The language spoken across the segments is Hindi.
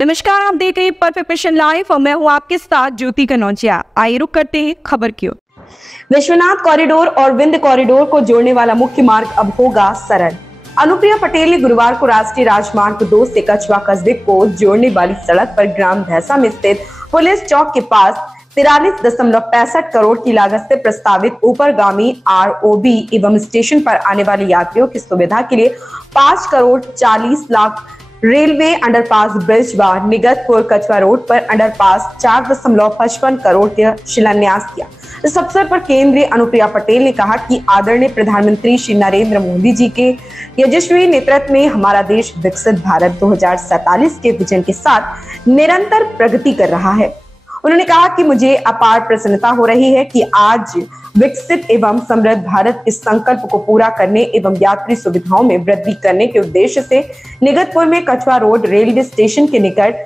नमस्कार, आप देख रहे हैं परफेक्ट मिशन लाइव और मैं हूं आपके साथ ज्योति कनौजिया। आइए रुक करते हैं खबर की ओर। विश्वनाथ कॉरिडोर और विंध्य कॉरिडोर को जोड़ने वाला मुख्य मार्ग अब होगा सरल। अनुप्रिया पटेल ने गुरुवार को राष्ट्रीय राजमार्ग 2 से कछवा कस्बे को जोड़ने वाली सड़क पर ग्राम भैंसा में स्थित पुलिस चौक के पास 43.65 करोड़ की लागत से प्रस्तावित ऊपरगामी ROB एवं स्टेशन पर आने वाले यात्रियों की सुविधा के लिए 5 crore 40 lakh railway underpass bridge व निगतपुर कछवा रोड पर अंडरपास 4.55 करोड़ का शिलान्यास किया। इस अवसर पर केंद्रीय अनुप्रिया पटेल ने कहा कि आदरणीय प्रधानमंत्री श्री नरेंद्र मोदी जी के यशस्वी नेतृत्व में हमारा देश विकसित भारत 2047 के विजन के साथ निरंतर प्रगति कर रहा है। उन्होंने कहा कि मुझे अपार प्रसन्नता हो रही है कि आज विकसित एवं समृद्ध भारत इस संकल्प को पूरा करने एवं यात्री सुविधाओं में वृद्धि करने के उद्देश्य से निगतपुर में कछवा रोड रेलवे स्टेशन के निकट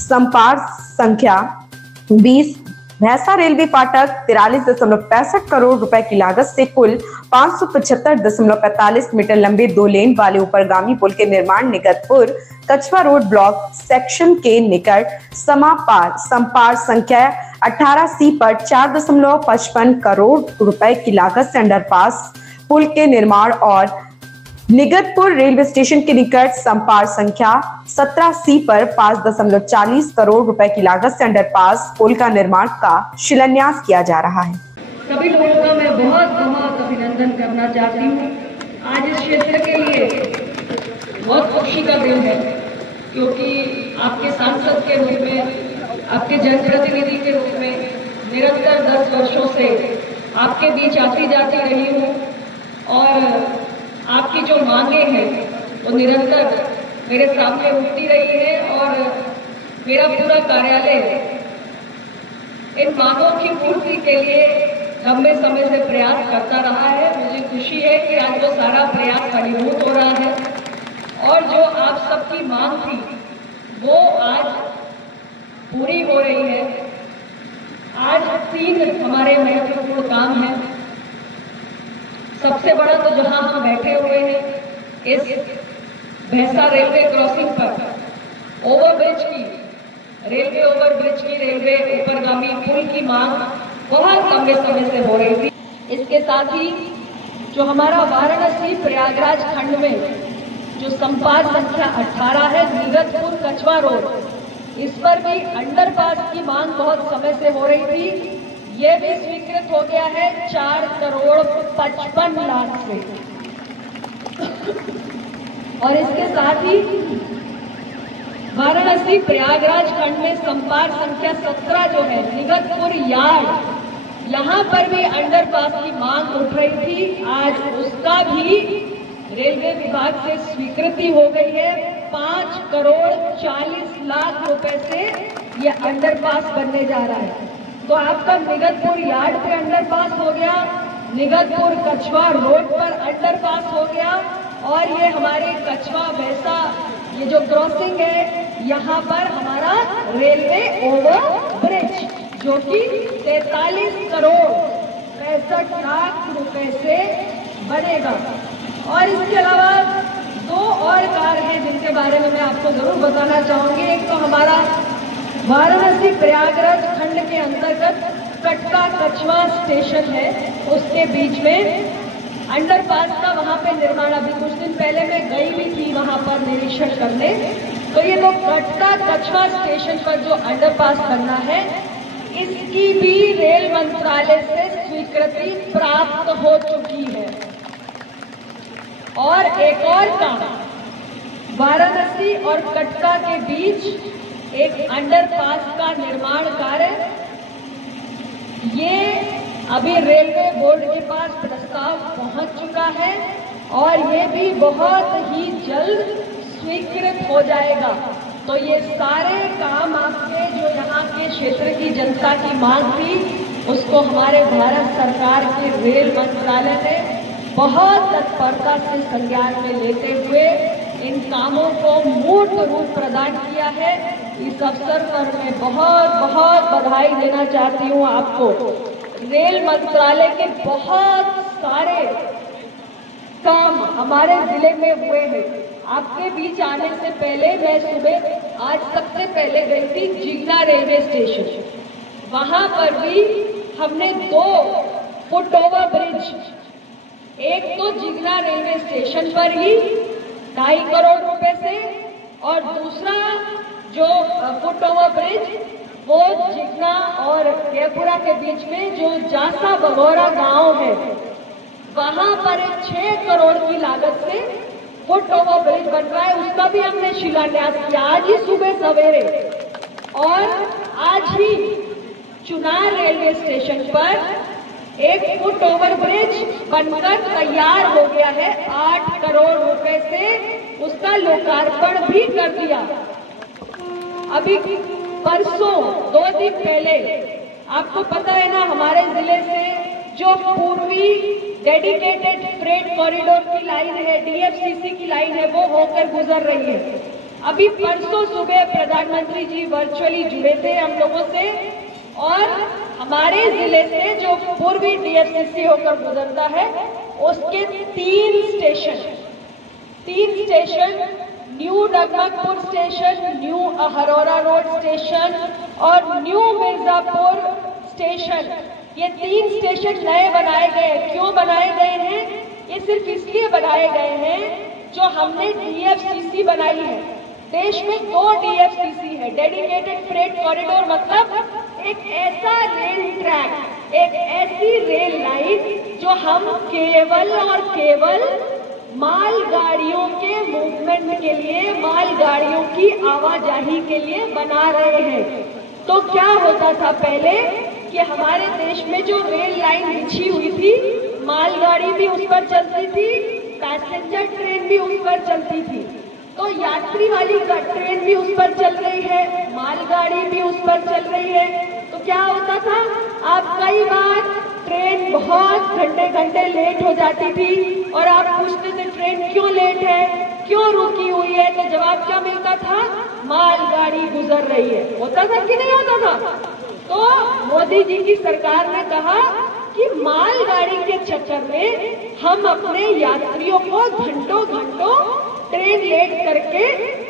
संपार्क संख्या 20 भैंसा रेलवे फाटक 43.65 करोड़ रुपए की लागत से कुल 575.45 मीटर लंबे 2 लेन वाले ऊपरगामी पुल के निर्माण निगतपुर कछवा रोड ब्लॉक सेक्शन के निकट संपार्क संख्या 18C पर 4.55 करोड़ रुपए की लागत से अंडरपास पुल के निर्माण और निगतपुर रेलवे स्टेशन के निकट संपार्क संख्या 17C पर 5.40 करोड़ रुपए की लागत से अंडरपास पुल का निर्माण का शिलान्यास किया जा रहा है। सभी लोगों का मैं बहुत बहुत अभिनंदन करना चाहती हूँ। आज इस क्षेत्र के लिए बहुत खुशी का दिन है, क्योंकि आपके सांसद के रूप में, आपके जनप्रतिनिधि के रूप में निरंतर 10 वर्षों से आपके बीच आती जाती रही हूँ और आपकी जो मांगे हैं वो निरंतर मेरे सामने उठती रही है और मेरा पूरा कार्यालय इन मांगों की पूर्ति के लिए लंबे समय से प्रयास करता रहा है। मुझे खुशी है कि आज वो सारा प्रयास फलीभूत हो रहा है और जो आप सबकी मांग थी वो आज पूरी हो रही है। आज 3 हमारे महत्वपूर्ण काम हैं। सबसे बड़ा तो जहां हम बैठे हुए हैं, इस भैंसा रेलवे क्रॉसिंग पर ओवरब्रिज की रेलवे ऊपरगामी पुल की मांग बहुत लंबे समय से हो रही थी। इसके साथ ही जो हमारा वाराणसी प्रयागराज खंड में जो संपार्क संख्या 18 है निगतपुर कछवा रोड, इस पर भी अंडरपास की मांग बहुत समय से हो रही थी। ये भी स्वीकृत हो गया है 4 करोड़ 55 लाख से। और इसके साथ ही वाराणसी प्रयागराज खंड में संपार्क संख्या 17 जो है निगतपुर यार्ड, यहाँ पर भी अंडरपास की मांग उठ रही थी। आज उसका भी रेलवे विभाग से स्वीकृति हो गई है। 5 करोड़ 40 लाख रुपए से यह अंडरपास बनने जा रहा है। तो आपका निगतपुर यार्ड पे अंडरपास हो गया, निगतपुर कछवा रोड पर अंडरपास हो गया और ये हमारे कछवा भैंसा ये जो क्रॉसिंग है यहाँ पर हमारा रेलवे ओवर ब्रिज जो कि 43 करोड़ 65 लाख रुपए से बनेगा। और इसके अलावा 2 और कार्य हैं जिनके बारे में मैं आपको जरूर बताना चाहूंगी। एक तो हमारा वाराणसी प्रयागराज खंड के अंतर्गत कटका कछवा स्टेशन है, उसके बीच में अंडरपास का वहां पे निर्माण अभी कुछ दिन पहले मैं गई भी थी वहां पर निरीक्षण करने। तो ये तो कटका कछवा स्टेशन पर जो अंडरपास बनना है इसकी भी रेल मंत्रालय से स्वीकृति प्राप्त हो चुकी है। और एक और काम, वाराणसी और कटका के बीच एक अंडरपास का निर्माण कार्य, ये अभी रेलवे बोर्ड के पास प्रस्ताव पहुंच चुका है और ये भी बहुत ही जल्द स्वीकृत हो जाएगा। तो ये सारे काम आपके जो यहाँ के क्षेत्र की जनता की मांग थी उसको हमारे भारत सरकार के रेल मंत्रालय ने बहुत तत्परता से संज्ञान में लेते हुए इन कामों को मूर्त रूप प्रदान किया है। इस अवसर पर मैं बहुत बहुत बधाई देना चाहती हूँ आपको। रेल मंत्रालय के बहुत सारे काम हमारे जिले में हुए हैं। आपके बीच आने से पहले मैं सुबह आज सबसे पहले गई थी जिगना रेलवे स्टेशन। वहां पर भी हमने 2 फुट ओवर ब्रिज, एक तो जिगना रेलवे स्टेशन पर ही 2.5 करोड़ रुपए से, और दूसरा जो फुट ओवर ब्रिज वो जिगना और जयपुरा के बीच में जो जासा बगौरा गांव है, वहां पर 6 करोड़ की लागत से फुट ओवर ब्रिज बन रहा है। उसका भी हमने शिलान्यास किया आज ही सुबह सवेरे। और आज ही चुनार रेलवे स्टेशन पर 1 फुट ओवर ब्रिज बनकर तैयार हो गया है। 8 करोड़ रुपए से उसका लोकार्पण भी कर दिया। अभी परसों 2 दिन पहले, आपको पता है ना, हमारे जिले से जो पूर्वी डेडिकेटेड फ्रेट कॉरिडोर की लाइन है, डीएफसीसी की लाइन है, वो होकर गुजर रही है। अभी परसों सुबह प्रधानमंत्री जी वर्चुअली जुड़े थे हम लोगों से, और हमारे जिले से जो पूर्वी डीएफसीसी होकर गुजरता है उसके 3 station, new Dagmagpur station, new Ahraura road station और न्यू मिर्जापुर स्टेशन, ये 3 स्टेशन नए बनाए गए। क्यों बनाए गए हैं? ये सिर्फ इसलिए बनाए गए हैं जो हमने डीएफसीसी बनाई है। देश में 2 डीएफसीसी है, डेडिकेटेड फ्रेट कॉरिडोर, मतलब एक ऐसा रेल ट्रैक, एक ऐसी रेल लाइन जो हम केवल और केवल मालगाड़ियों के मूवमेंट के लिए, मालगाड़ियों की आवाजाही के लिए बना रहे हैं। तो क्या होता था पहले कि हमारे देश में जो रेल लाइन बिछी हुई थी, मालगाड़ी भी उस पर चलती थी, पैसेंजर ट्रेन भी उस पर चलती थी। तो यात्री वाली ट्रेन भी उस पर चल रही है, मालगाड़ी भी उस पर चल रही है। तो क्या होता था, आप कई बार ट्रेन बहुत घंटे लेट हो जाती थी और आप पूछते थे ट्रेन क्यों लेट है, क्यों रुकी हुई है, तो जवाब क्या मिलता था? मालगाड़ी गुजर रही है। होता था कि नहीं होता था? तो मोदी जी की सरकार ने कहा कि मालगाड़ी के चक्कर में हम अपने यात्रियों को घंटों ट्रेन लेट करके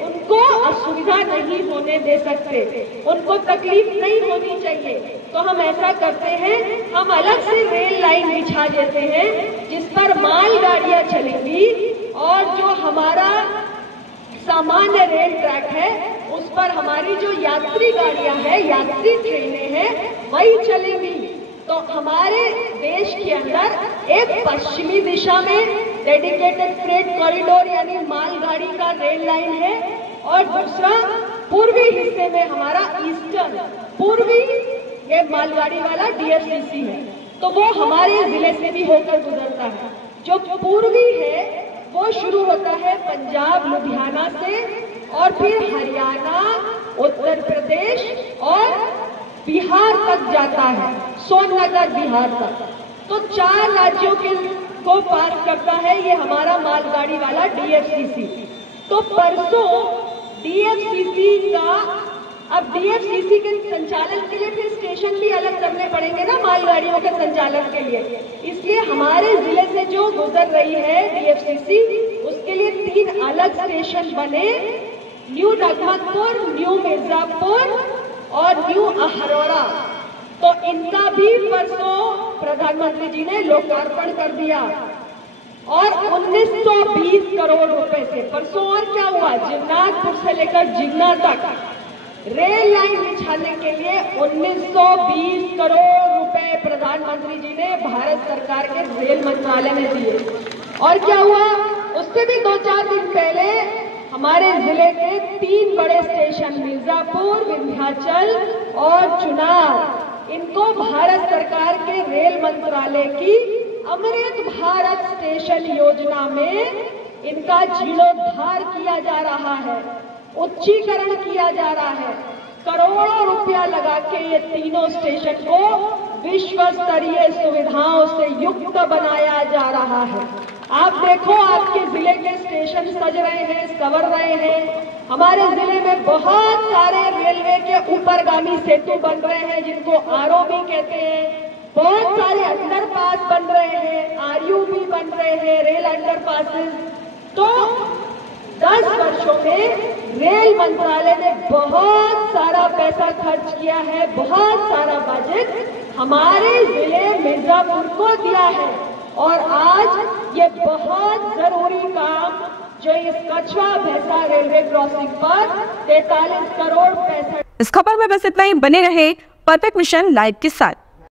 उनको असुविधा नहीं होने दे सकते, उनको तकलीफ नहीं होनी चाहिए। तो हम ऐसा करते हैं, हम अलग से रेल लाइन बिछा देते हैं जिस पर मालगाड़ियां चलेंगी, और जो हमारा सामान्य रेल ट्रैक है उस पर हमारी जो यात्री गाड़ियां हैं, यात्री ट्रेनें हैं, वही चलेंगी। तो हमारे देश के अंदर एक पश्चिमी दिशा में डेडिकेटेड फ्रेट कॉरिडोर यानी मालगाड़ी का रेल लाइन है, और दूसरा पूर्वी हिस्से में हमारा ईस्टर्न पूर्वी ये मालगाड़ी वाला डीएफसीसी है। तो वो हमारे जिले से भी होकर गुजरता है। जो पूर्वी है वो शुरू होता है पंजाब लुधियाना से, और फिर हरियाणा, उत्तर प्रदेश और बिहार तक जाता है, सोनभद्र बिहार तक। तो 4 राज्यों को पार करता है ये हमारा मालगाड़ी वाला डीएफसीसी। तो परसों डीएफसीसी का, अब डीएफसीसी के संचालन के लिए फिर स्टेशन भी अलग करने पड़ेंगे ना मालगाड़ियों के संचालन के लिए, इसलिए हमारे जिले से जो गुजर रही है डीएफसीसी उसके लिए 3 अलग स्टेशन बने, न्यू डगमगपुर, न्यू मिर्जापुर और न्यू अहरोरा। तो इनका भी परसों प्रधानमंत्री जी ने लोकार्पण कर दिया, और 1920 करोड़ रुपए से परसों। और क्या हुआ, जगन्नाथपुर से लेकर जिगना तक रेल लाइन बिछाने के लिए 1920 करोड़ रुपए प्रधानमंत्री जी ने भारत सरकार के रेल मंत्रालय में दिए। और क्या हुआ, उससे भी 2-4 दिन पहले हमारे जिले के 3 बड़े स्टेशन मिर्जापुर, विंध्याचल और चुनार, इनको भारत सरकार के रेल मंत्रालय की अमृत भारत स्टेशन योजना में इनका जीर्णोद्धार किया जा रहा है, उच्चीकरण किया जा रहा है। करोड़ों रुपया लगा के ये तीनों स्टेशन को विश्व स्तरीय सुविधाओं से युक्त बनाया जा रहा है। आप देखो, आपके जिले के स्टेशन सज रहे हैं, संवर रहे हैं। हमारे जिले में बहुत सारे रेलवे के ऊपरगामी सेतु बन रहे हैं जिनको आरओबी कहते हैं, बहुत सारे अंडरपास बन रहे हैं, आरयूबी बन रहे हैं, रेल अंडरपासेस। तो 10 वर्षों में रेल मंत्रालय ने बहुत सारा पैसा खर्च किया है, बहुत सारा बजट हमारे जिले मिर्जापुर को दिया है। और आज ये बहुत जरूरी काम जो इस कछवा भैंसा रेलवे क्रॉसिंग पर 43 करोड़ पैसा। इस खबर में बस इतना ही। बने रहे परफेक्ट मिशन लाइव के साथ।